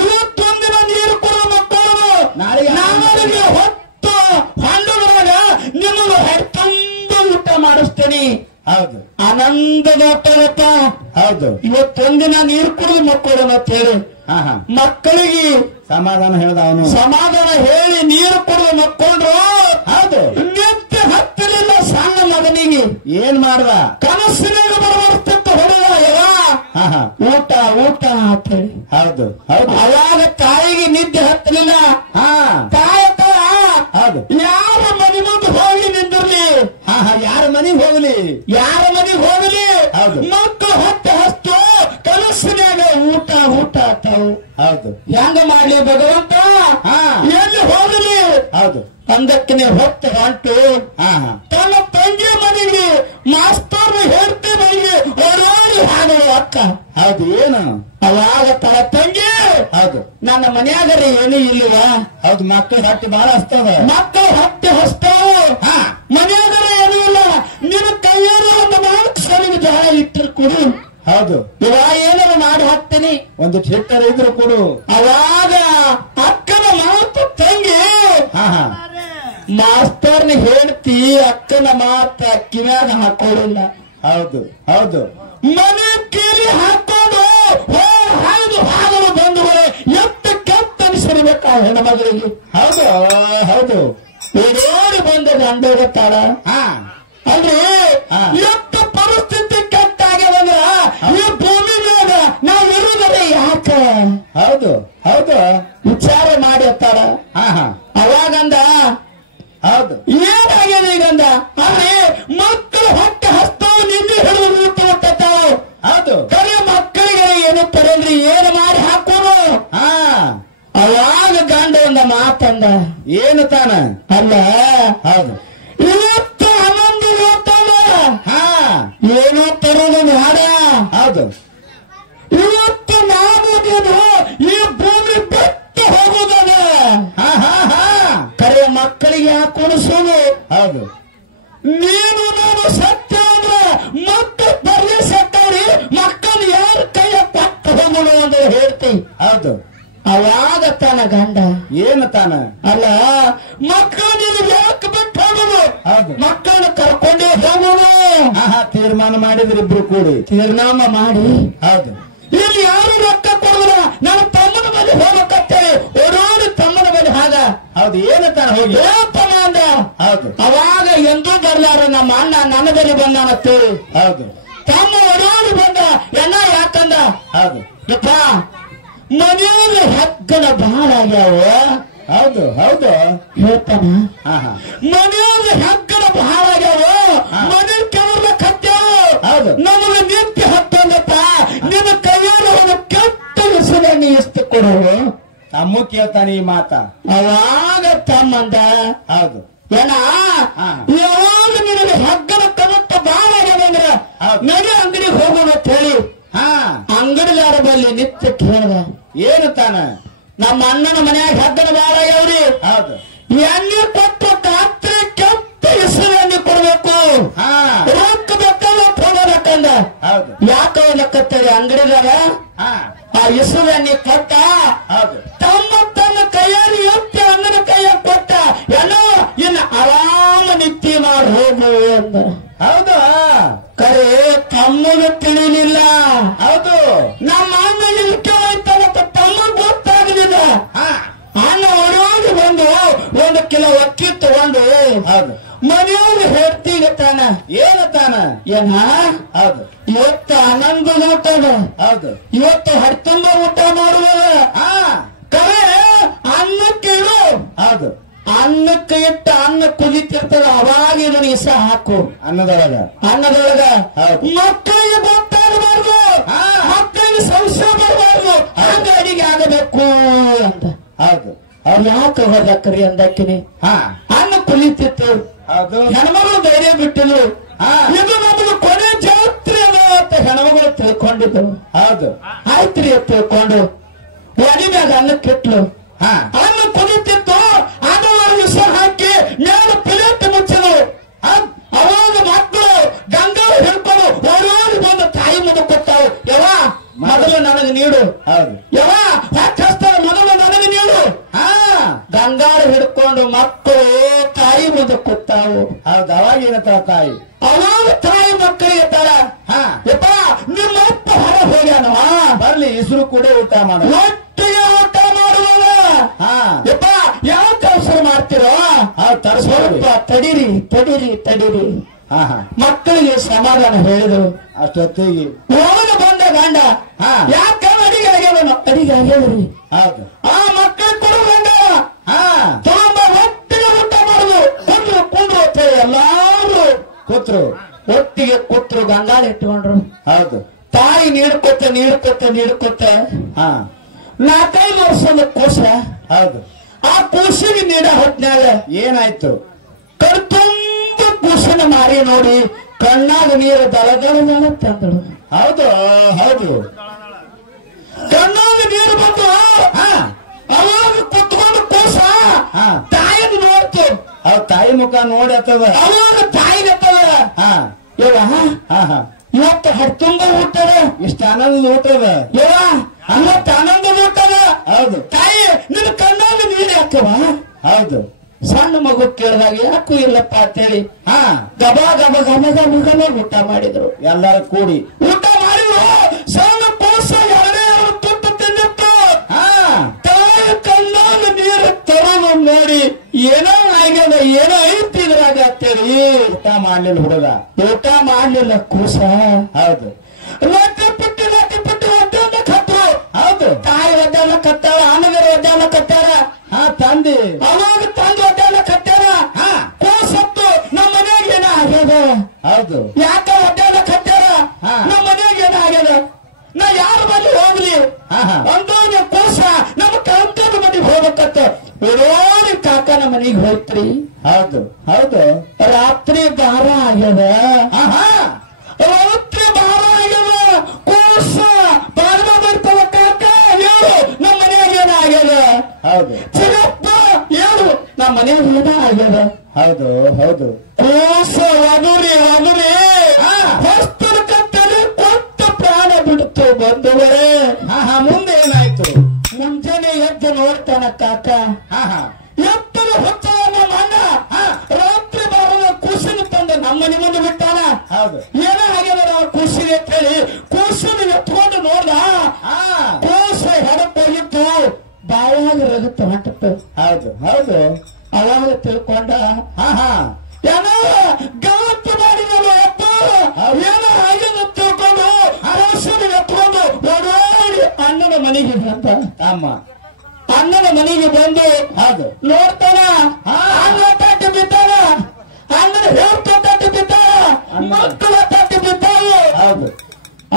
ಇವತ್ತೊಂದಿನ ನೀರು ಕೊಡುವ ಮಕ್ಕಳು ನಾಳೆಗೆ ಹೊತ್ತು ಹಣ್ಣುಗಳಾಗ ನಿಮಗೆ ತುಂಬ ಊಟ ಮಾಡಿಸ್ತೇನೆ. ಹೌದು ಆನಂದದ ಊಟಪ್ಪ. ಹೌದು ಇವತ್ತೊಂದಿನ ನೀರು ಕುಡಿದು ಮಕ್ಕಳು ಅಂತ ಹೇಳಿ ಮಕ್ಕಳಿಗೆ ಸಮಾಧಾನ ಹೇಳ್ದ ಅವನು. ಸಮಾಧಾನ ಹೇಳಿ ನೀರು ಕುಡಿದು ಮಕ್ಕೊಂಡ್ರು. ಹೌದು ನಿತ್ಯ ಹತ್ತಲಿಲ್ಲ ಸಣ್ಣ ಮಗನಿಗೆ. ಏನ್ ಮಾಡ್ದ? ಕನಸಿನಾಗ ಬರಬರ್ತಿತ್ತು ಹೊಡೆದ ಊಟ ಊಟ ಅಂತ ಹೇಳಿ. ಹೌದು ಹೌದು ಅವಾಗ ತಾಯಿಗೆ ನಿದ್ದೆ ಹತ್ತಲಿಲ್ಲ. ತಾಯ ಹೌದು ಯಾರ ಮನೆ ಮುಂದೆ ಹೋಗಿ ನಿಂದಿರ್ಲಿ, ಯಾರ ಮನೆಗೆ ಹೋಗ್ಲಿ, ಯಾರ ಮನೆಗೆ ಹೋಗಲಿ ಹೌದು ಮಕ್ಕಳು ಹೊಟ್ಟೆ ಹಸ್ತು ಕನಸಿನಾಗ ಊಟ ಊಟ ಆಗ್ತಾವು. ಹೌದು ಹೆಂಗ ಮಾಡ್ಲಿ ಭಗವಂತ? ಎಲ್ಲಿ ಹೋಗಲಿ? ಹೌದು ಅಂದಕ್ಕೆ ಹೊತ್ತು ಹೊಂಟು ತನ್ನ ತಂಗಿ ಮನೆಗೆ ಮಾಸ್ತರ್ ಹೇಳ್ತಿ ಮನೆಗೆ ಓಡೋಡಿ ಹಾಡುವ ಅಕ್ಕ. ಹೌದು ಏನು? ಅವಾಗ ತನ್ನ ತಂಗಿ ಹೌದು ನನ್ನ ಮನ್ಯಾಗರೆ ಏನೂ ಇಲ್ವಾ? ಹೌದು ಮಕ್ಕಳು ಹೊಟ್ಟೆ ಬಹಳ ಹಸ್ತದ. ಮಕ್ಕಳು ಹೊಟ್ಟೆ ಹೊಸ್ತಾವು, ಮನ್ಯಾಗರೆ ಏನೂ ಇಲ್ಲ. ನಿನ್ನ ಕೈಯಲ್ಲಿ ಒಂದು ನಾಲ್ಕು ಸಲಿಗೆ ಜೋಳ ಇಟ್ಟರು ಕೊಡು. ಹೌದು ಇವಾಗ ಏನಾರು ಮಾಡಿ ಹಾಕ್ತೀನಿ. ಒಂದು ಹಿಟ್ಟರ ಇದ್ರು ಕೊಡು. ಅವಾಗ ಅಕ್ಕನ ಮಾತು ತಂಗಿ ಮಾಸ್ತರ್ನ ಹೇಳ್ತಿ ಅಕ್ಕನ ಮಾತ ಕಿವ್ಯಾಗ ಹಾಕೊಳ್ಳಿಲ್ಲ. ಹೌದು ಹೌದು ಮನೆ ಕೀಲಿ ಹಾಕೊಂಡು ಹಾಯ್ದು ಹಾಗಲು ಬಂಧುಗಳೇ ಎಷ್ಟು ಕೆಟ್ಟ ಅನಿಸಿರ್ಬೇಕ ಹೆಣ್ಮಗಳಿಗೆ. ಹೌದು ಹೌದು ಓಡೋಡಿ ಬಂದ ಗಂಡೋಗ ತಾಳ ಅಂದ್ರೆ ಎಷ್ಟು ಪರಿಸ್ಥಿತಿ ಕೆಟ್ಟಾಗ್ಯದಂದ್ರ ಈ ಭೂಮಿ ಮೇಲೆ ನಾವು ಇರುವುದರೆ ಯಾಕ? ಹೌದು ಹೌದು ವಿಚಾರ ಮಾಡಿ ತಾಳ. ಅವಾಗಂದ ಹೌದು ಏನಾಗ್ಯದ ಈಗಂದ ಅಂದ್ರೆ ಮಕ್ಕಳು ಹೊಟ್ಟೆ ಹಸ್ತಾವು ನಿಂದು ಹಿಡಿದು ಗೊತ್ತಾವು. ಹೌದು ಕರೆ ಮಕ್ಕಳಿಗೆ ಏನು ತರಲ್ರಿ, ಏನು ಮಾಡಿ ಹಾಕೋರು. ಅವಾಗ ಗಂಡ ಒಂದ ಮಾತಂದ. ಏನು ತಾನ? ಅಲ್ಲ ಹೌದು ಇವತ್ತು ಹನ್ನೊಂದು ಓದ್ತಾವ ಏನು ತರೋದು ಬೇಡ. ಹೌದು ಇವತ್ತು ನಾವು ಈ ಭೂಮಿ ಬಿಟ್ಟು ಹೋಗುವುದದ. ಕರೆ ಮಕ್ಕಳಿಗೆ ಹಾಕೊಡಿಸೋದು. ಹೌದು ನೀನು ನಾನು ಸತ್ಯ ಅಂದ್ರೆ ಮತ್ತೆ ಬರ್ಲಿ ಸತ್ತವ್ರಿ ಮಕ್ಕಳು ಯಾರ ಕೈಯ ಕೊಟ್ಟು ಹೋಗೋಣ ಅಂತ ಹೇಳ್ತೀನಿ. ಹೌದು ಅವಾಗ ತನ್ನ ಗಂಡ ಏನು ತಾನ? ಅಲ್ಲ ಮಕ್ಕಳು ನೀನು ಯಾಕೆ ಬಿಟ್ಟು ಹೋಗೋದು? ಹೌದು ಮಕ್ಕಳನ್ನ ಕರ್ಕೊಂಡೇ ಹೋಗೋದು. ತೀರ್ಮಾನ ಮಾಡಿದ್ರಿ ಇಬ್ರು ಕೂಡಿ ತೀರ್ಮಾನ ಮಾಡಿ. ಹೌದು ಇಲ್ಲಿ ಯಾರು ರೊಕ್ಕ ಕೊಡುದಿಲ್ಲ, ನನ್ನ ತಮ್ಮನ ಮೇಲೆ ಹೋಗಕತ್ತೇವೆ ಓಡೋಡಿ ತಮ್ಮನ ಮೇಲೆ ಹಾಗ. ಹೌದು ಏನು ತಾನ? ಹೋಗಿ ತಮ್ಮ ಅಂದ. ಹೌದು ಅವಾಗ ಎಂದೂ ಬರ್ಲಾರ ನಮ್ಮ ಅಣ್ಣ ನನ್ನ ಬಳಿ ಬಂದಾನತ್ತೇಳಿ. ಹೌದು ತಮ್ಮ ಓಡೋಡಿ ಬಂದ. ಎಣ್ಣ ಯಾಕಂದ? ಹೌದು ಯಪ್ಪ ಮನೆಯಲ್ಲಿ ಹಕ್ಕನ ಬಹಳ ಆಗ್ಯಾವ. ಹೌದು ಹೌದು ಹೇಳ್ತಾನ ಮನೆಯಲ್ಲಿ ಹಕ್ಕನ ಬಹಳ ಆಗ್ಯಾವ, ಮನೆ ಕೆವರ್ಲ ಕತ್ತೇವು, ನಮಗೆ ನಿತ್ಯ ಹತ್ತಂದಪ್ಪ ನಿನ್ನ ಕೈಯಲ್ಲಿ ಒಂದು ಕೆಟ್ಟ ಹೆಸರನ್ನು ಎಷ್ಟು ಕೊಡು. ತಮ್ಮ ಕೇಳ್ತಾನೆ ಈ ಮಾತ. ಅವಾಗ ತಮ್ಮಂದ ಹೌದು ಏನ ಯಾವಾಗ ನಿನಗೆ ಹಗ್ಗನ ಕನತ್ತ ಬಹಳ ಆಗ್ಯಾವಂದ್ರ ನಗೆ ಅಂಗಡಿಗೆ ಹೋಗೋಣ ಅಂತ ಹೇಳಿ ಅಂಗಡಿಗಾರ ಬಲ್ಲಿ ನಿತ್ಯ ಕೇಳ್ದ. ಏನು ತಾನ? ನಮ್ಮ ಅಣ್ಣನ ಮನ್ಯಾಗ ಹಗ್ಗನ ಬಾಳ ಆಗ್ಯಾವ್ರಿ. ಹೌದು ಎಣ್ಣೆ ಕೊಟ್ಟು ರಾತ್ರಿ ಕೆಟ್ಟ ಹೆಸರು ಎಣ್ಣೆ ಕೊಡ್ಬೇಕು, ರೊಕ್ಕ ಬೇಕಲ್ಲ ಹೋಗೋದಕ್ಕಂದ. ಹೌದು ಯಾಕೆ ಲೆಕ್ಕತ್ತೇವೆ ಅಂಗಡಿಗಾರ ಆ ಹೆಸರು ಎಣ್ಣೆ ಕೊಟ್ಟ. ತಮ್ಮ ತನ್ನ ಕೈಯಲ್ಲಿ ಎತ್ತಿ ಅಣ್ಣನ ಕೈಯ ಕೊಟ್ಟ. ಏನೋ ಇನ್ನು ಆರಾಮ ನಿತ್ಯ ಮಾಡಿ ಹೋಗು ಅಂದ. ಹೌದು ಕರೆ ತಮ್ಮಗೆ ತಿಳಿಲಿಲ್ಲ. ಹೌದು ನಮ್ಮ ಅಣ್ಣ ಇಲ್ಕೆ ಹೋಯ್ತಾನಂತ ತಮ್ಮ ಗೊತ್ತಾಗಲಿಲ್ಲ. ಅಣ್ಣ ಓಡೋಡಿ ಬಂದು 1 ಕಿಲೋ ಅಕ್ಕಿ ತಗೊಂಡು ಮನೆಯಲ್ಲಿ ಹೇಳ್ತೀಗ ತಾನ. ಏನು ತಾನ? ಏನ ಹೌದು ಇವತ್ತು ಆನಂದದ ಊಟದ. ಹೌದು ಇವತ್ತು ಹಡ್ತುಂಬ ಊಟ ಮಾಡುವಾಗ ಕರೆ ಅನ್ನಕ್ಕೆ ಇಡು. ಹೌದು ಅನ್ನಕ್ಕೆ ಇಟ್ಟು ಅನ್ನ ಕುದಿತಿರ್ತದ ಅವಾಗ ಇದನ್ನ ಇಸ ಹಾಕು ಅನ್ನದೊಳಗ. ಮಕ್ಕಳಿಗೆ ಗೊತ್ತಾಗಬಾರ್ದು, ಮಕ್ಕಳಿಗೆ ಸಂಶಯ ಬರಬಾರ್ದು, ಹಂಗ ಅಡಿಗೆ ಆಗಬೇಕು ಅಂತ. ಹೌದು ಅವ್ರು ಯಾಕೆ ಹೋದಕ್ರಿ ಅಂದಕ್ಕಿನಿ ಅನ್ನ ಕುಲಿತಿತ್ತು. ಹೆಣ್ಮಗಳು ಧೈರ್ಯ ಬಿಟ್ಟಿದ್ರು. ಇದು ನಮಗೆ ಕೊನೆ ಜಾತ್ರೆ ಅದ ಅಂತ ಹೆಣ್ಮಗಳು ತಿಳ್ಕೊಂಡಿದ್ರು. ಹೌದು ಆಯ್ತ್ರಿ ತಿಳ್ಕೊಂಡು ಅನ್ನಕ್ಕೆ ಇಟ್ಲು. ಅನ್ನ ಕುದಿತಿತ್ತು, ಅದನ್ನು ವಿಷ ಹಾಕಿ ಮೇಲೆ ಪ್ಲೇಟ್ ಮುಚ್ಚಲು. ಅವಾಗ ಮಕ್ಕಳು ಗಂಗಾಳ ಹಿಡ್ಕೊಂಡು ಓಡೋಡಿ ಬಂದು ತಾಯಿ ಮುಂದೆ ಕೊಡ್ತಾವು. ಯಾವ ಮೊದಲು ನನಗೆ ನೀಡು, ಯಾವ ಹಸ್ತಾರ ಮೊದಲು ನನಗೆ ನೀಡು. ಗಂಗಾಳ ಹಿಡ್ಕೊಂಡು ಮಕ್ಕಳು ತಾಯಿ ಮುಂದೆ ಕೊಡ್ತಾವು. ಹೌದು, ಅವಾಗ ಏನತ್ತಾಳ ತಾಯಿ? ಅವಾಗ ತಾಯಿ ಮಕ್ಕಳಿಗೆ ತರ ಯಪ್ಪ ನಿಮ್ಮ ಅಪ್ಪ ಹೊರ ಹೋಗ್ಯಾನ, ಬರ್ಲಿ ಹೆಸರು ಕೂಡ ಊಟ ಮಾಡ, ಒಟ್ಟಿಗೆ ಊಟ ಮಾಡುವ. ಯಪ್ಪ ಯಾವ ಕೆಲಸ ಮಾಡ್ತಿರೋ ಸ್ವಲ್ಪ ತಡೀರಿ ತಡೀರಿ ತಡೀರಿ. ಮಕ್ಕಳಿಗೆ ಸಮಾಧಾನ ಹೇಳಿದ್ರು. ಅಷ್ಟೊತ್ತಿಗೆ ಹೋಗ ಬಂದ ಗಂಡ ಯಾಕ ಅಡಿಗೆ ಆಗ್ಯಾವ, ಅಡಿಗೆ ಆಗ್ಯಾವ್ರಿ. ಹೌದು, ಆ ಮಕ್ಕಳು ಕೊಡು ಗಂಡ ತುಂಬ ಒಟ್ಟಿಗೆ ಊಟ ಮಾಡುದು. ಕುಂಡ್ರು ಕುಂಡ್ರು ಅಂತ ಎಲ್ಲಾರು ಕೂತ್ರು, ಒಟ್ಟಿಗೆ ಕೂತ್ರು, ಗಂಗಾಳ ಇಟ್ಕೊಂಡ್ರು. ಹೌದು, ತಾಯಿ ನೀಡ್ಕೊತ ನೀಡ್ಕೊತ ನೀಡ್ಕೊತ 4-5 ವರ್ಷದ ಕೂಸ. ಹೌದು, ಆ ಕೂಸಿಗೆ ನೀಡ ಹೊತ್ನಾಗ ಏನಾಯ್ತು? ಕಣ್ತುಂಬ ಕೂಸನ ಮಾರಿ ನೋಡಿ ಕಣ್ಣಾಗ ನೀರು ದಳ ದಳ ದಳ ತಂದಳು. ಹೌದು ಹೌದು, ಕಣ್ಣಾಗ ನೀರು ಬಂದು ಅವಾಗ ಕುತ್ಕೊಂಡು ಕೂಸ ತಾಯಿನ ನೋಡ್ತು. ಅವ್ರ ತಾಯಿ ಮುಖ ನೋಡಿ ಹತ್ತದ. ಅವಾಗ ತಾಯಿಗೆ ಇವತ್ತು ಹಡ್ತುಂಬ ಊಟದ, ಇಷ್ಟ ಆನಂದದ ಊಟದ, ಇವತ್ತು ಆನಂದದ ಊಟದ. ಹೌದು, ತಾಯಿ ನಿನ್ನ ಕಣ್ಣಾಗ ನೀರು ಹಾಕವ. ಹೌದು, ಸಣ್ಣ ಮಗು ಕೇಳಿದಾಗ ಯಾಕೂ ಇಲ್ಲಪ್ಪ ಅಂತೇಳಿ ಗಬ ಗಬ ಗಬ ಗಬ ಗಬ ಊಟ ಮಾಡಿದ್ರು. ಎಲ್ಲರೂ ಕೂಡಿ ಊಟ ಮಾಡಿದ್ರು. ಸಣ್ಣ ಕೂಸ 2 ತುತ್ತು ತಿನ್ನಿತ್ತು. ತಾಯಿ ಕಣ್ಣಾಗ ನೀರು ತರೋದು ನೋಡಿ ಏನೋ ಆಗ್ಯದ, ಏನೋ ಐತಿ ಇದ್ರಾಗ ಅಂತೇಳಿ ಊಟ ಮಾಡ್ಲಿಲ್ಲ ಹುಡುಗ, ಊಟ ಮಾಡ್ಲಿಲ್ಲ ಕೂಸ. ಹೌದು, ಲಟ್ಟಿ ಪುಟ್ಟಿ ಒದ್ದಾನ ಕತ್ತರು. ಹೌದು, ತಾಯಿ ಒದ್ದಾನ ಕತ್ತಾಳ, ಆನಗರ ಒದ್ದಾನ ಕತ್ತಾರ. ತಂದಿ ಅವಾಗ ತಂದು ಒದ್ದಾನ ಕತ್ತಾರ. ಕೂಸತ್ತು ನಮ್ಮ ಮನೆಯಾಗ ಏನ ಆಗ್ಯದ, ಹೌದು, ಯಾಕ ಒದ್ದಾನ ಕತ್ತಾರ, ನಮ್ಮ ಮನೆಯಾಗ ಏನ ಆಗ್ಯದ, ನಾ ಯಾರ ಬಳಿ ಹೋಗ್ಲಿ ಅಂದ ಕೂಸ ನಮ್ಮ ಕಾಕನ ಮನೆಗೆ ಹೋಗ್ಬೇಕತ್ತ ಓಡೋಡಿ ಕಾಕನ ಮನೆಗೆ ಹೋಯ್ತ್ರಿ. ಹೌದು ಹೌದು, ರಾತ್ರಿ 12 ಆಗ್ಯದ. ರಾತ್ರಿ 12 ಆಗ್ಯದ. ಕೂಸ ಬಾರ್ಮ ಬರ್ತವ. ಕಾಕ ಹೇಳು ನಮ್ಮ ಮನೆಯಾಗ ಏನ ಆಗ್ಯದ. ಹೌದು, ಚಿರಪ್ಪ ಹೇಳು ನಮ್ಮ ಮನೆಯಾಗ ಏನ ಆಗ್ಯದ. ಹೌದು ಹೌದು, ಕೂಸ ವದುರಿ ವದುರಿ ಹೊಸ್ತನ ಕತ್ತಲೆ ಕೊಟ್ಟ ಪ್ರಾಣ ಬಿಡ್ತು. ಬಂಧುಗಳೇ, ಮುಂದೆ ಏನಾಯ್ತು? ಮುಂಜಾನೆ ಎದ್ದು ನೋಡ್ತಾನ ಕಾಕ. ಎತ್ತನ ಹೊತ್ತ ನಮ್ಮ ಅಣ್ಣ ರಾತ್ರಿ ಬರುವ ಕೂಸಿನ ತಂದ ನಮ್ಮನೆ ಮುಂದೆ ಬಿಟ್ಟಾನ. ಹೌದು, ಏನ ಆಗ್ಯದ ಕೂಸಿಗೆ ಅಂತ ಹೇಳಿ ಕೂಸಿನ ಎತ್ಕೊಂಡು ನೋಡ್ದ. ಕೂಸ ಹೊರಗೆ ಹೋಗಿತ್ತು, ಬಾಯಾಗ ರಗತ್ತು ಹೊಂಟತ್ತು. ಹೌದು ಹೌದು, ಅವಾಗ ತಿಳ್ಕೊಂಡ ಏನೋ ಗವತ್ತು ಮಾಡಿದನು ಅಪ್ಪ, ಏನೋ ಆಗ್ಯದ ತಿಳ್ಕೊಂಡು ಕೂಸಿನ ಎತ್ಕೊಂಡು ಓಡೋಡಿ ಅಣ್ಣನ ಮನೆಗೆ ಬಂದ. ಅಮ್ಮ ಅಣ್ಣನ ಮನೆಗೆ ಬಂದು ಹೌದು ನೋಡ್ತಾನ. ಅಣ್ಣ ತಟ್ಟಿ ಬಿದ್ದಾನ, ಅಣ್ಣನ ಹೇಳ್ತ ತಟ್ಟಿ ಬಿದ್ದಾನ, ಮಕ್ಕಳ ತಟ್ಟಿ ಬಿದ್ದಾವು. ಹೌದು,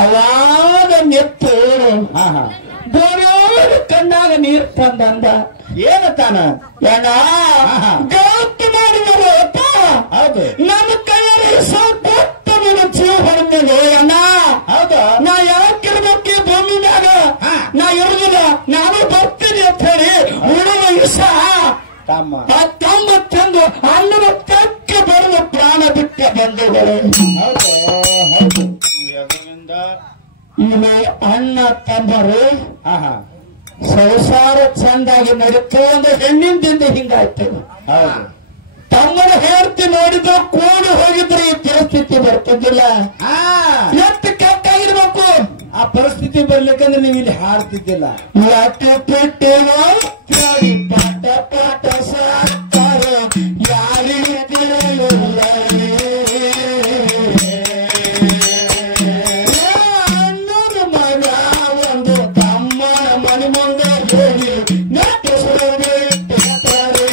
ಅವಾಗ ನೆತ್ತು ಬೋರ್ಯೋಡಿ ಕಣ್ಣಾಗ ನೀರು ತಂದಂದ. ಏನತ್ತಾನ? ಏನ ಗೌತ್ತು ಮಾಡಿದರು ಅಪ್ಪ. ಹೌದು, ನನ್ನ ಕೈಯಲ್ಲಿ ಸ್ವಲ್ಪ ಜೀವ ಹೊಡೆದಿದೆ ಅಣ್ಣ. ಹೌದು, ನಾ ಯಾಕಿರ್ಬೇಕು ಈ ಭೂಮಿ ಮ್ಯಾಗ, ನಾ ಇರುದಿಲ್ಲ, ನಾನು ಬರ್ತೀನಿ ಅಂತ ಹೇಳಿ ಉಳಿದ ವಿಷ ತಮ್ಮ ತಮ್ಮ ತಂದು ಅಣ್ಣನ ತಕ್ಕೆ ಬರುವ ಪ್ರಾಣ ಬಿಟ್ಟ ಬಂಧುಗಳು. ಹೌದು ಹೌದು, ಇಲ್ಲಿ ಅಣ್ಣ ತಮ್ಮರು ಸಂಸಾರ ಚಂದಾಗಿ ನಡೀತು ಅಂದ್ರೆ ಹೆಣ್ಣಿಂದಿಂದ ಹಿಂಗಾಯ್ತು. ಹೌದು, ತಮ್ಮನ ಹೇಳ್ತಿ ನೋಡಿದ್ರು ಕೂಡಿ ಹೋಗಿದ್ರೆ ಈ ಪರಿಸ್ಥಿತಿ ಬರ್ತಿದ್ದಿಲ್ಲ. ಎಷ್ಟು ಕೆಟ್ಟಾಗಿರ್ಬೇಕು. ಆ ಪರಿಸ್ಥಿತಿ ಬರ್ಲಿಕ್ಕಂದ್ರೆ ನೀವು ಇಲ್ಲಿ ಹಾಡ್ತಿದ್ದಿಲ್ಲ. ಯಾಕೆ ಪೆಟ್ಟೇನೋ ಪಾಠ ಪಾಠ ಸಾಕ್ತಾರೆ ಯಾರಿಗೆ ತಿಳಿಯಲಿಲ್ಲ. ಅಣ್ಣನ ಮಗ ಒಂದು ತಮ್ಮನ ಮನೆ ಮುಂದೆ ಹೋಗಿ ನಟಿಸುವುದೇ ಇಟ್ಟಿರ್ತಾರೆ.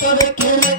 ಆಗ್ತದೆ ಕಿರಿಕಿರಿ